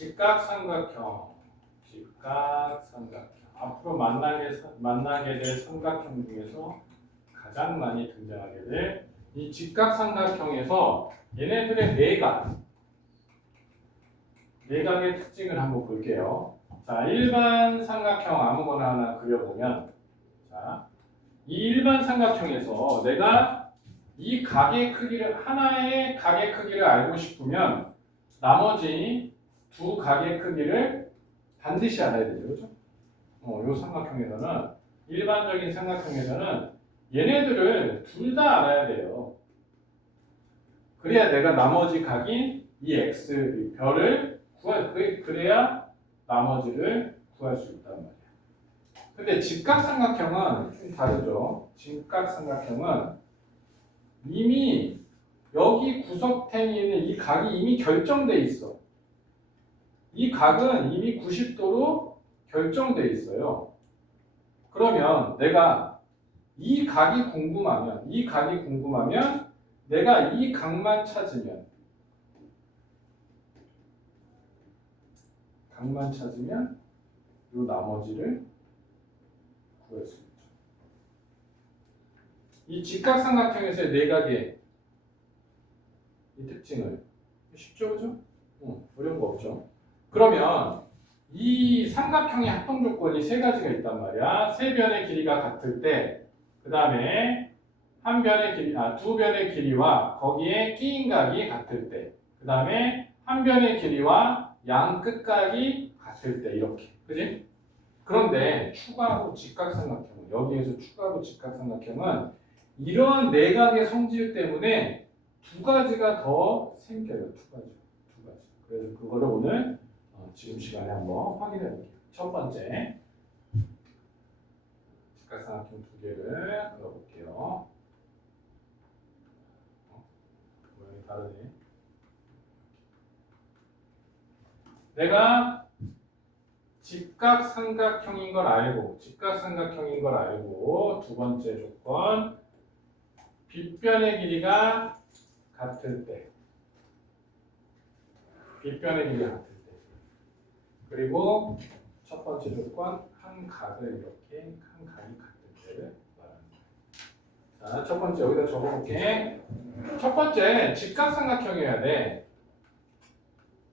직각삼각형. 앞으로 만나게 될 삼각형 중에서 가장 많이 등장하게 될 이 직각삼각형에서 얘네들의 내각의 특징을 한번 볼게요. 자, 일반 삼각형 아무거나 하나 그려보면, 자, 이 일반 삼각형에서 내가 이 각의 크기를, 하나의 각의 크기를 알고 싶으면 나머지 두 각의 크기를 반드시 알아야 되죠. 그렇죠? 이 삼각형에서는, 일반적인 삼각형에서는 얘네들을 둘 다 알아야 돼요. 그래야 내가 나머지 각인 이 x, 별을 그래야 나머지를 구할 수 있단 말이야. 근데 직각삼각형은 좀 다르죠. 직각삼각형은 이미 여기 구석탱이 있는 이 각이 이미 결정돼 있어. 이 각은 이미 90도로 결정돼 있어요. 그러면 내가 이 각이 궁금하면 내가 이 각만 찾으면 이 나머지를 구할 수 있죠. 이 직각삼각형에서의 내각의 이 특징을 쉽죠, 그죠? 어려운 거 없죠. 그러면 이 삼각형의 합동 조건이 세 가지가 있단 말이야. 세 변의 길이가 같을 때, 그 다음에 두 변의 길이와 거기에 끼인 각이 같을 때, 그 다음에 한 변의 길이와 양 끝각이 같을 때, 이렇게. 그지? 그런데 추가하고 직각삼각형은, 여기에서 추가하고 직각삼각형은 이러한 내각의 성질 때문에 두 가지가 더 생겨요. 두 가지. 그래서 그거를 오늘 지금 시간에 한번 확인해 볼게요. 첫 번째, 직각삼각형 두 개를 그려볼게요. 모양이 다르네. 내가 직각삼각형인 걸 알고 두 번째 조건, 빗변의 길이가 같을 때, 그리고 첫 번째 조건, 한 각이 같을 때를 말하는 거예요. 자, 첫 번째 여기다 적어볼게. 첫 번째 직각삼각형이어야 돼.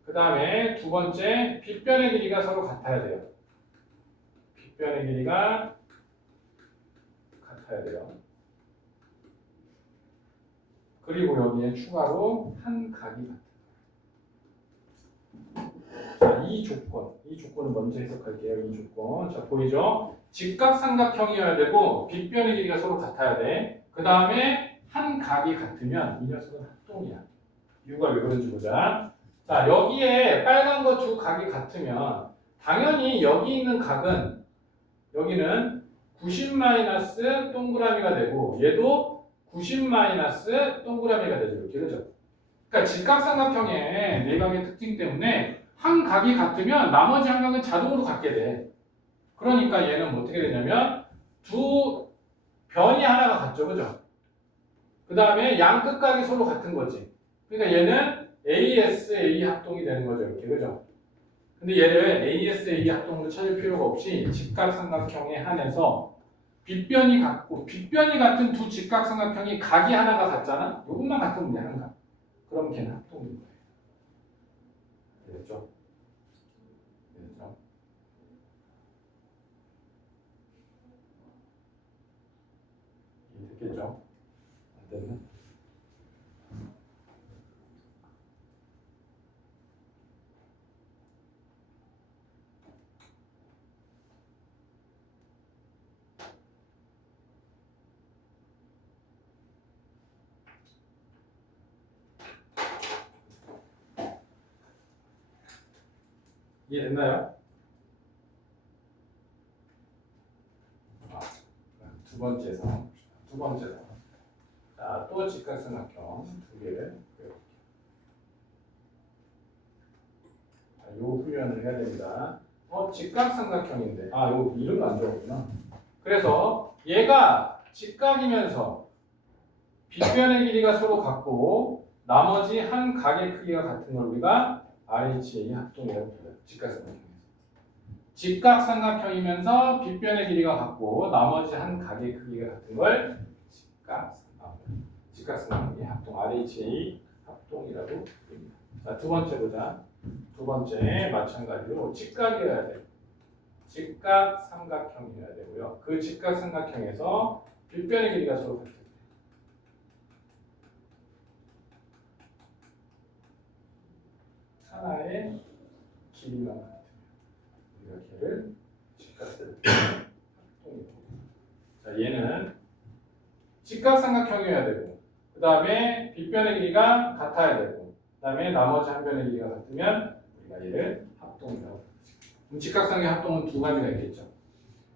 그 다음에 두 번째 빗변의 길이가 서로 같아야 돼요. 그리고 여기에 추가로 한 각이 같아요. 자, 이 조건을 먼저 해석할게요. 이 조건. 자, 보이죠? 직각삼각형이어야 되고 빗변의 길이가 서로 같아야 돼. 그 다음에 한 각이 같으면 이 녀석은 합동이야. 이유가 왜 그런지 보자. 자, 여기에 빨간 거 두 각이 같으면 당연히 여기 있는 각은 여기는 90- 동그라미가 되고 얘도 90- 동그라미가 되죠. 이렇게. 그죠? 그러니까 직각삼각형의 내각의 특징 때문에 한 각이 같으면 나머지 한 각은 자동으로 같게 돼. 그러니까 얘는 어떻게 되냐면 두 변이 하나가 같죠. 그죠? 그 다음에 양 끝각이 서로 같은 거지. 그러니까 얘는 ASA 합동이 되는 거죠. 이렇게. 그죠? 근데 얘를 ASA 합동으로 찾을 필요가 없이 직각삼각형에 한해서 빗변이 같은 두 직각삼각형이 각이 하나가 같잖아? 이것만 같으면 돼, 한 각. 그럼 걔는 합동인 거예요. 되겠죠? 됐겠죠? 안 됐나? 이해됐나요? 두 번째 상. 자, 또 직각삼각형 두 개를 그려볼게요. 자, 요 표현을 해야 됩니다. 직각삼각형인데, 요 이름 안 적었구나. 그래서 얘가 직각이면서 빗변의 길이가 서로 같고 나머지 한 각의 크기가 같은 걸 우리가 RHA 합동이라고 불러요. 직각삼각형에서. 직각삼각형이면서 빗변의 길이가 같고 나머지 한 각의 크기가 같은 걸 직각삼각형의 합동 RHA 합동이라고 부릅니다. 자, 두 번째 보자. 두 번째 마찬가지로 직각이어야 돼. 직각삼각형이어야 되고요. 그 직각삼각형에서 빗변의 길이가 서로 같을 때 하나의 길이가 같으면 우리가 걔를 직각삼각형이라고. 자, 얘는 직각삼각형이어야 되고 그 다음에 빗변의 길이가 같아야 되고 그 다음에 나머지 한 변의 길이가 같으면 우리가 얘를 합동이라고. 그럼 직각삼각형 합동은 두 가지가 있겠죠.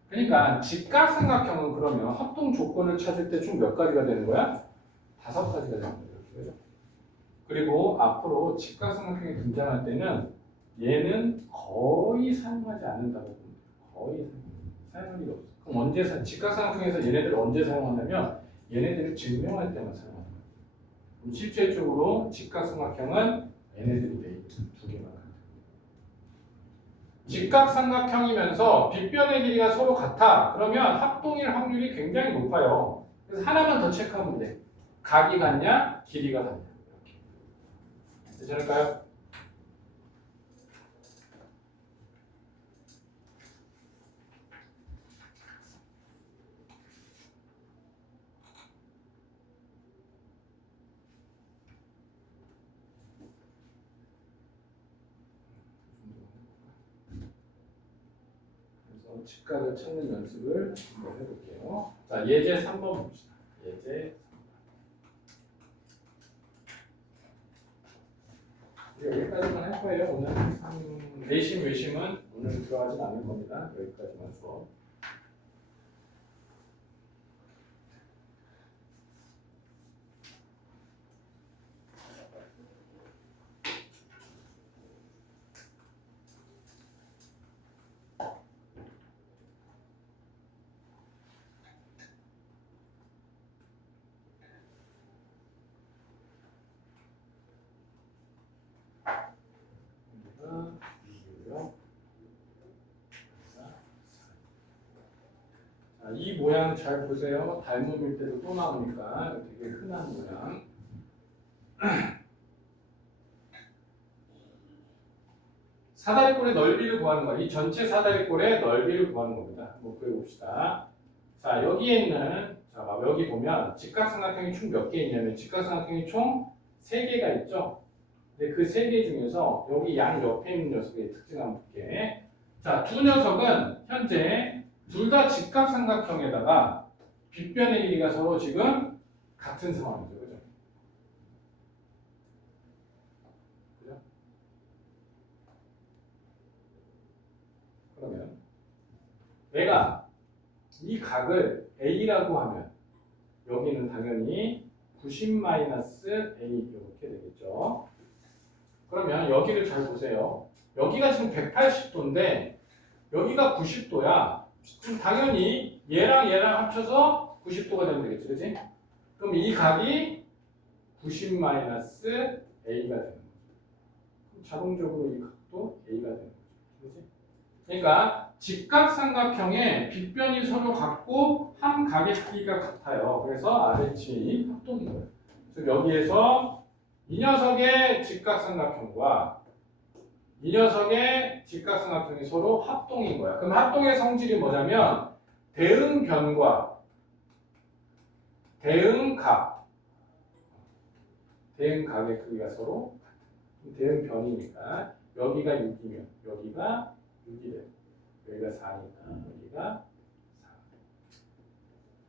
그러니까 직각삼각형은 그러면 합동 조건을 찾을 때 총 몇 가지가 되는 거야? 5가지가 되는 거예요. 그렇죠? 그리고 앞으로 직각삼각형이 등장할 때는 얘는 거의 사용하지 않는다고 봅니다. 거의 사용할 일이 없어. 그럼 언제 직각삼각형에서 얘네들을 언제 사용하냐면 얘네들을 증명할 때만 사용하는 거예요. 그럼 실질적으로 직각삼각형은 얘네들이 돼 있는 두 개만. 직각삼각형이면서 빗변의 길이가 서로 같아. 그러면 합동일 확률이 굉장히 높아요. 그래서 하나만 더 체크하면 돼. 각이 같냐, 길이가 같냐. 이렇게. 괜찮을까요? 그래서 직각을 찾는 연습을 한번 해볼게요. 자, 예제 3번 봅시다. 예제 3번. 여기까지만 할 거예요. 오늘 내심 외심은 오늘 들어가진 않을 겁니다. 여기까지만 수업. 이 모양 잘 보세요. 닮음일 때도 또 나오니까 되게 흔한 모양. 사다리꼴의 넓이를 구하는 거. 이 전체 사다리꼴의 넓이를 구하는 겁니다. 한번 그려봅시다. 자, 여기에 있는, 자, 여기 보면 직각삼각형이 총 몇 개 있냐면 직각삼각형이 총 3개가 있죠. 근데 그 3개 중에서 여기 양 옆에 있는 녀석의 특징 한번 볼게. 자, 두 녀석은 현재 둘 다 직각삼각형에다가 빗변의 길이가 서로 지금 같은 상황이죠. 그죠? 그죠? 그러면 내가 이 각을 A라고 하면 여기는 당연히 90-A 이렇게 되겠죠. 그러면 여기를 잘 보세요. 여기가 지금 180도인데 여기가 90도야. 그럼 당연히 얘랑 얘랑 합쳐서 90도가 되면 되겠지, 그렇지? 그럼 이 각이 90-A가 되는 거죠. 그럼 자동적으로 이 각도 A가 되는 거죠, 그렇지? 그러니까 직각삼각형의 빗변이 서로 같고 한 각의 크기가 같아요. 그래서 RHA 합동인 거예요. 그래서 여기에서 이 녀석의 직각삼각형과 이 녀석의 직각삼각형이 서로 합동인 거야. 그럼 합동의 성질이 뭐냐면 대응변과 대응각, 대응각의 크기가 서로 같아. 대응변이니까 여기가 6이면 여기가 6이 돼. 여기가 4니까 여기가 4.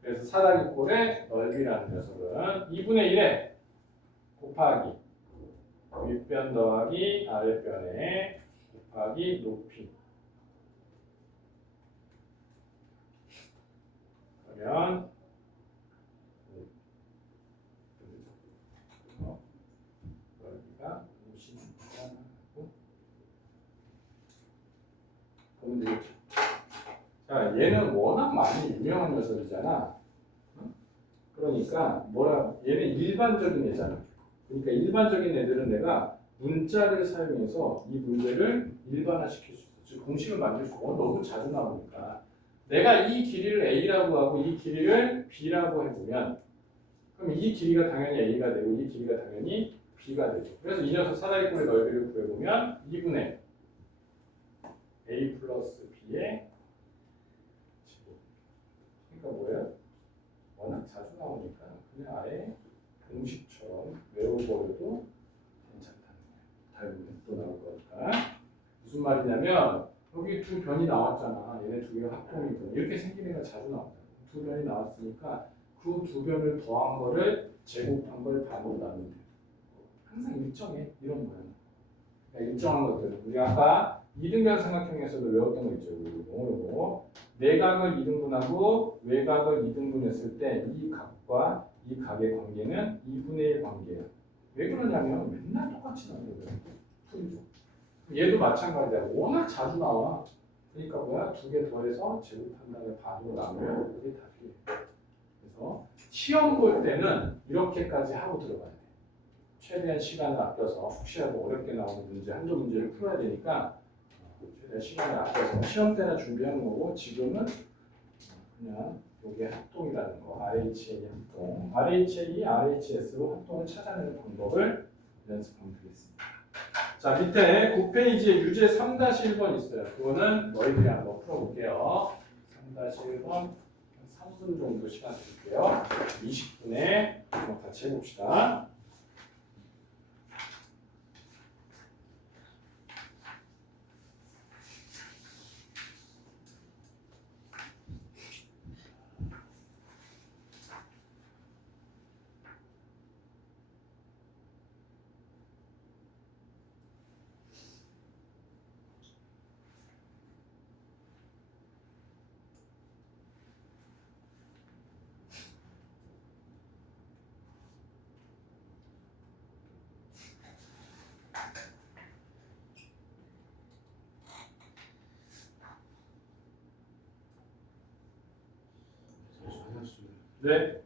그래서 사다리꼴의 넓이라는 녀석은 2분의 1에 곱하기 윗변 더하기 아랫변에 곱하기 높이. 그러면 넓이가 50입니다. 그러면 되겠죠. 자, 얘는 워낙 많이 유명한 녀석이잖아. 그러니까 얘는 일반적인 애잖아. 그러니까 일반적인 애들은 내가 문자를 사용해서 이 문제를 일반화시킬 수 있어. 즉 공식을 만들 수 있고 너무 자주 나오니까 내가 이 길이를 A라고 하고 이 길이를 B라고 해보면 그럼 이 길이가 당연히 A가 되고 이 길이가 당연히 B가 되죠. 그래서 이 녀석 사다리꼴의 넓이를 구해보면 2분의 A 플러스 B의 제곱. 그러니까 뭐예요? 워낙 자주 나오니까 그냥 아예 공식처럼 외워버려도 괜찮다는 거예요. 다음에 또 나올 거니까. 무슨 말이냐면 여기 두 변이 나왔잖아. 얘네 두 개가 합동이고 이렇게 생긴 애가 자주 나온다. 두 변이 나왔으니까 그 두 변을 더한 거를 제곱한 걸 반으로 나누면 돼. 항상 일정해. 이런 모양. 그러니까 일정한 것들. 우리가 아까 이등변 삼각형에서도 외웠던 거 있죠. 요거. 내각을 이등분하고 외각을 이등분했을 때 이 각과 이 각의 관계는 2분의 1 관계예요. 왜 그러냐면 맨날 똑같이 나오거든. 풀이도. 얘도 마찬가지야. 워낙 자주 나와. 그러니까 뭐야? 두 개 더해서 제곱한 다음에 반으로 나누면 그게 답이에요. 그래서 시험 볼 때는 이렇게까지 하고 들어가야 돼. 최대한 시간을 아껴서 혹시라도 어렵게 나오는 문제, 한두 문제를 풀어야 되니까 최대한 시간을 아껴서 시험 때나 준비하는 거고 지금은 그냥 이게 합동이라는 거, RHA 합동, RHA, RHS로 합동을 찾아내는 방법을 연습하면 되겠습니다. 자, 밑에 9페이지에 유제 3-1번 있어요. 그거는 너희들이 한번 풀어볼게요. 3-1번 3분 정도 시간 드릴게요. 20분에 한번 같이 해봅시다. 네.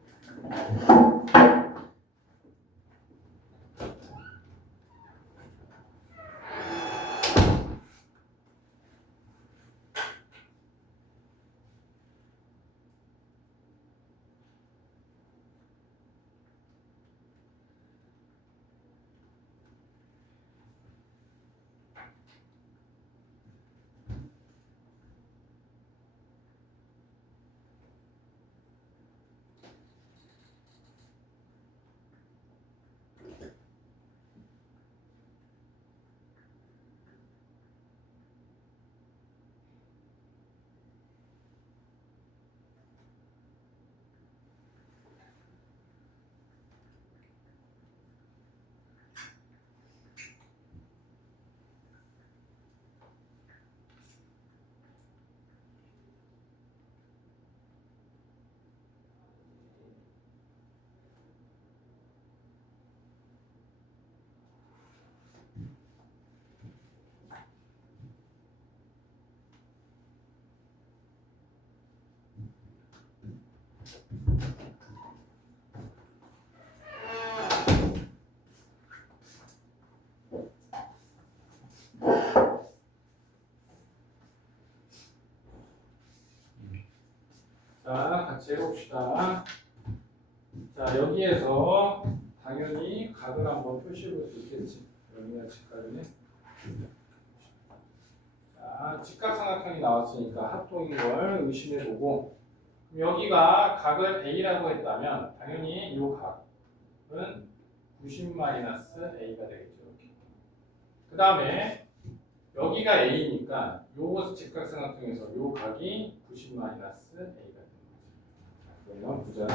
자, 같이 해봅시다. 자, 여기에서 당연히 각을 한번 표시해 볼 수 있겠지. 여기가 직각이네. 자, 직각삼각형이 나왔으니까 합동인 걸 의심해 보고 여기가 각을 A라고 했다면 당연히 이 각은 90-A가 되겠죠. 이렇게. 그 다음에 여기가 A니까 요 직각삼각형에서 요 각이 90-A가 되는 거지. 그러면 보자.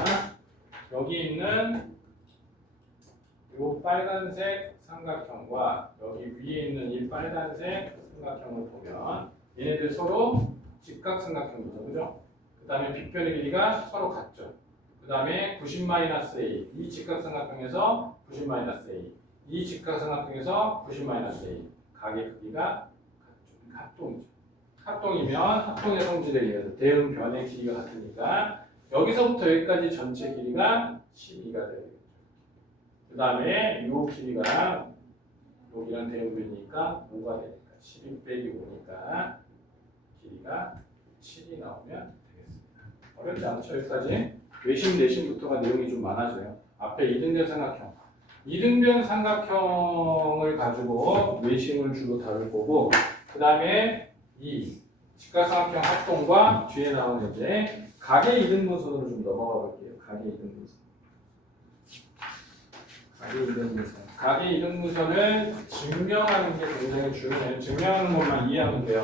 여기 있는 요 빨간색 삼각형과 여기 위에 있는 이 빨간색 삼각형을 보면 얘네들 서로 직각삼각형이죠, 그죠? 그 다음에 빗변의 길이가 서로 같죠. 그 다음에 90-A 이 직각삼각형에서 90-A 이 직각삼각형에서 90-A 각의 크기가 같죠. 합동이죠. 합동이면 합동의 성질에 의해서 대응 변의 길이가 같으니까 여기서부터 여기까지 전체 길이가 12가 되겠죠. 그 다음에 이 길이가 여기랑 대응변이니까 5가 되니까 12 빼기 5니까 길이가 7이 나오면 되겠습니다. 어렵지 않죠? 여기까지. 외심 내심부터가 내용이 좀 많아져요. 앞에 이등변 삼각형. 이등변 삼각형을 가지고 외심을 주로 다룰 거고, 그 다음에 이 직각삼각형 합동과 뒤에 나오는 이제 각의 이등분선으로 좀 넘어가 볼게요. 각의 이등분선. 각의 이등분선. 각의 이등분선을 증명하는 게 굉장히 중요해요. 증명하는 것만 이해하면 돼요.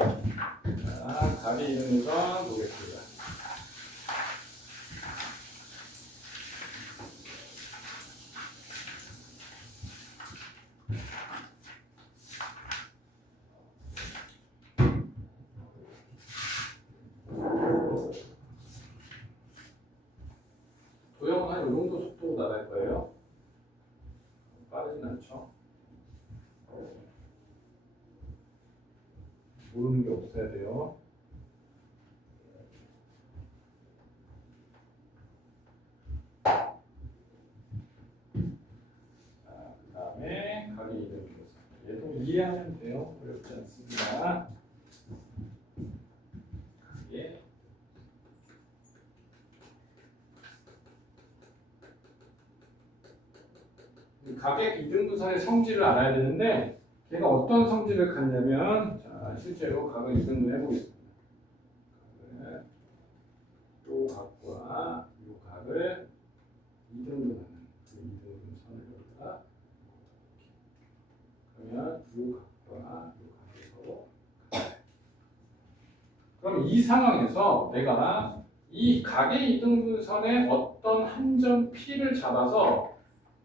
자, 각의 이등분선 보겠습니다. 도형은 한 이 정도 속도로 나갈 거예요. 빠르진 않죠. 모르는 게 없어야 돼요. 자, 그 다음에 각의 이등분선. 얘도 이해하면 돼요. 어렵지 않습니다. 예. 각의 이등분선의 성질을 알아야 되는데 걔가 어떤 성질을 갖냐면 자, 실제로 각을 이등분 해보겠습니다. 요 각과 요 각을 이등분하는 그 이등분선을 여기다 그러면 요 각과 요 각이 서로 같아요. 그럼 이 상황에서 내가 이 각의 이등분선의 어떤 한 점 P를 잡아서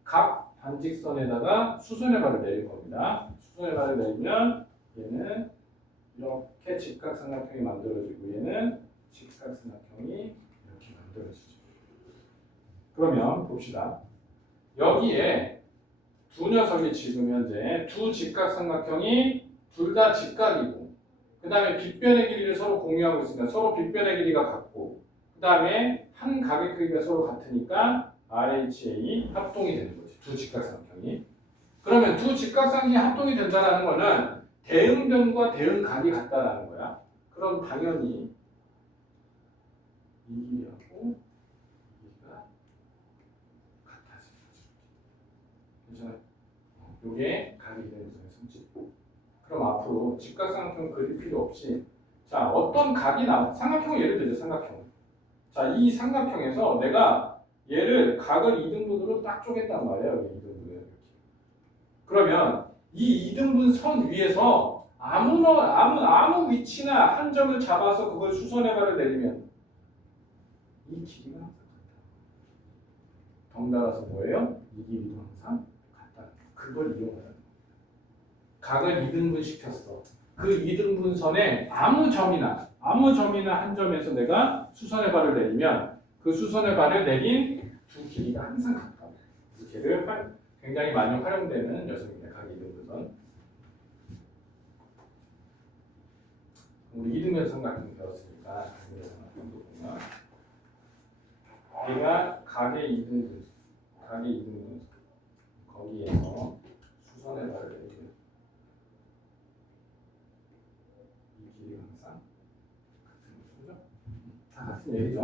각 반직선에다가 수선의 발을 내릴 겁니다. 수선의 발을 내리면 얘는 이렇게 직각삼각형이 만들어지고 얘는 직각삼각형이 이렇게 만들어지죠. 그러면 봅시다. 여기에 두 녀석이 지금 현재 두 직각삼각형이 둘 다 직각이고 그 다음에 빗변의 길이를 서로 공유하고 있으니까 서로 빗변의 길이가 같고 그 다음에 한 각의 크기가 서로 같으니까 RHA 합동이 되는 거지. 두 직각삼각형이. 그러면 두 직각삼각형이 합동이 된다는 거는 대응변과 대응각이 같다라는 거야. 그럼 당연히 이 길이하고 이 길이가 같아지는 거죠. 괜찮아요? 이게 각이 되는 성질. 그럼 앞으로 직각삼각형 그릴 필요 없이 자 어떤 각이 삼각형 예를 들죠. 삼각형. 자 이 삼각형에서 내가 얘를 각을 2등분으로 딱 쪼갰단 말이에요. 2등분을 이렇게. 그러면 이 2등분 선 위에서 아무 위치나 한 점을 잡아서 그걸 수선의 발을 내리면 이 길이가 항상 같다. 덩달아서 뭐예요? 이 길이도 항상 같다. 그걸 이용하는 거예요. 각을 2등분 시켰어. 그 2등분 선에 아무 점이나 한 점에서 내가 수선의 발을 내리면 그 수선의 발을 내린 두 길이가 항상 같다. 그래서 걔를 굉장히 많이 활용되는 녀석입니다. 각의 이등분선. 우리 이등변 삼각형 배웠으니까 이등변 삼각형도 보면 얘가 각의 이등분선. 거기에서 수선의 발을 내리면 이 길이가 항상 같은 거죠. 다 같은 얘기죠.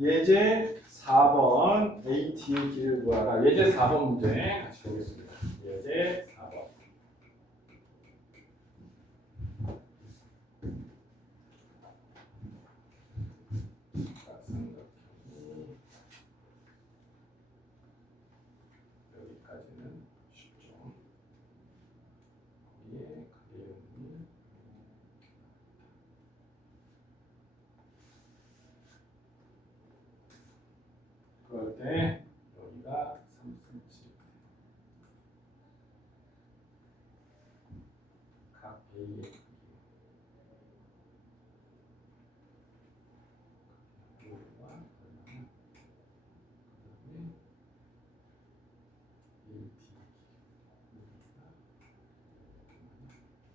예제 4번 AT의 길을 구하라. 예제 4번 문제 같이 보겠습니다. 예제 4번. 여기까지는 쉽죠. 거기에 가게용이 그럴 때 여기가 3cm 각 A의 크기 여기가 얼마나 그다음에 AT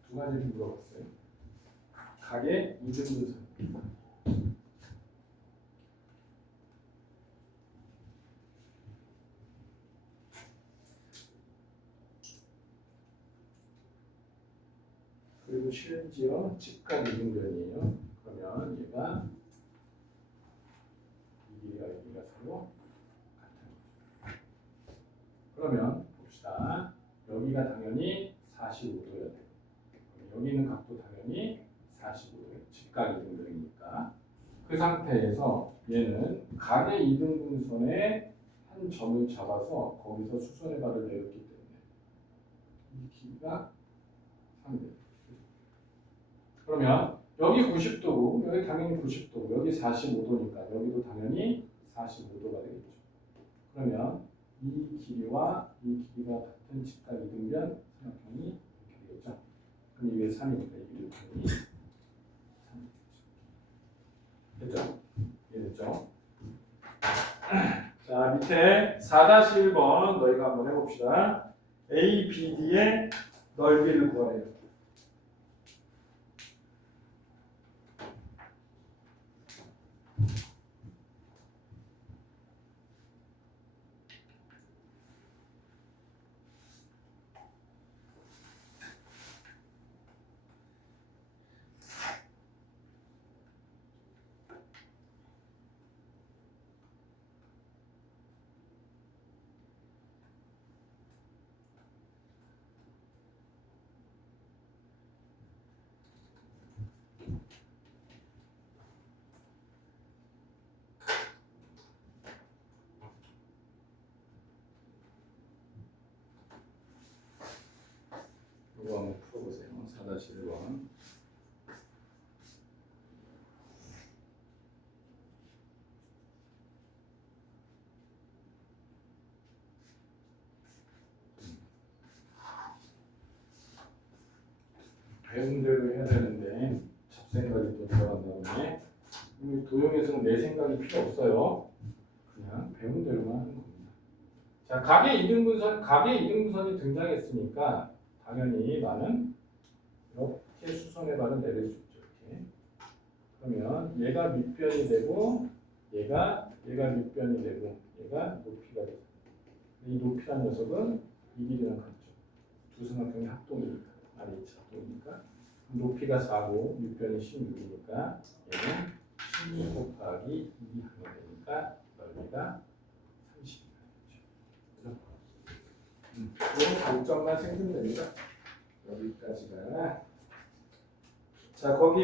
두 가지를 물어봤어요. 각의 이등분선 얘도 실지어 직각 이등변이에요. 그러면 얘가 이 길이가 여기가 서로 같아요. 그러면 봅시다. 여기가 당연히 45도여야 돼요. 여기 있는 각도 당연히 45도예요. 직각 이등변이니까. 그 상태에서 얘는 각의 이등분선에 한 점을 잡아서 거기서 수선의 발을 내렸기 때문에 이 길이가 3이에요. 그러면 여기 90도고 여기 당연히 90도고 여기 45도니까 여기도 당연히 45도가 되겠죠. 그러면 이 길이와 이 길이가 같은 직각 이등변 삼각형이 이렇게 되겠죠. 그럼 이게 3이니까 이게 당연히 3이겠죠. 됐죠? 이해됐죠? 자, 밑에 4-1번 너희가 한번 해봅시다. ABD의 넓이를 구하래요. 이거 한번 풀어보세요. 4-1번. 배운 대로 해야 되는데 잡생각이 또 들어간 다음에 도형에서는 내 생각이 필요 없어요. 그냥 배운 대로만 하는 겁니다. 자, 각의 이등분선이 등장했으니까 당연히 나는 이렇게 수선의 발을 내릴 수 있죠. 이렇게. 그러면 얘가 밑변이 되고 얘가 밑변이 되고 얘가 높이가 되죠. 이 높이라는 녀석은 이 길이랑 같죠. 두 삼각형의 합동이니까. RH 합동이니까. 높이가 4고 밑변이 16이니까 얘는 16 곱하기 2 하면 되니까 넓이가 30이다. 그죠? 이런 관점만 생기면 됩니다. 여기까지가. 자, 거기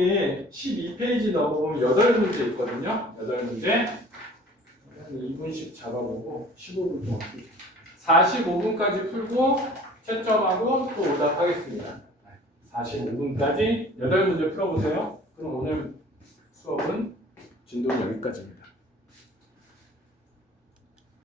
12페이지 넘어보면 8문제 있거든요. 8문제. 한 2분씩 잡아보고 15분 동안 풀죠. 45분까지 풀고 채점하고 또 오답하겠습니다. 45분까지 8문제 풀어보세요. 그럼 오늘 수업은 진도는 여기까지입니다.